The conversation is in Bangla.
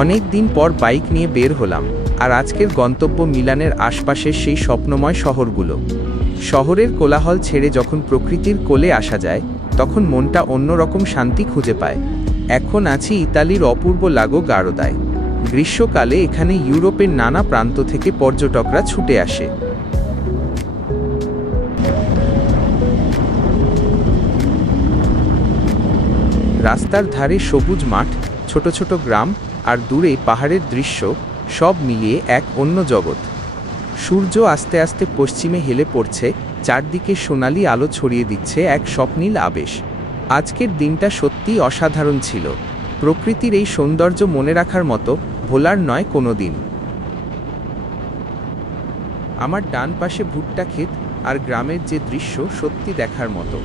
অনেক দিন পর বাইক নিয়ে বের হলাম, আর আজকের গন্তব্য মিলানের আশপাশের সেই স্বপ্নময় শহরগুলো। শহরের কোলাহল ছেড়ে যখন প্রকৃতির কোলে আসা যায়, তখন মনটা অন্যরকম শান্তি খুঁজে পায়। এখন আছি ইতালির অপূর্ব লাগো গারোদায়। গ্রীষ্মকালে এখানে ইউরোপের নানা প্রান্ত থেকে পর্যটকরা ছুটে আসে। রাস্তার ধারে সবুজ মাঠ, ছোট ছোট গ্রাম, আর দূরে পাহাড়ের দৃশ্য, সব মিলিয়ে এক অন্য জগৎ। সূর্য আস্তে আস্তে পশ্চিমে হেলে পড়ছে, চারদিকে সোনালি আলো ছড়িয়ে দিচ্ছে এক স্বপ্নীল আবেশ। আজকের দিনটা সত্যিই অসাধারণ ছিল। প্রকৃতির এই সৌন্দর্য মনে রাখার মতো, ভোলার নয় কোনো দিন। আমার ডান পাশে ভুট্টা ক্ষেত, আর গ্রামের যে দৃশ্য সত্যি দেখার মতো।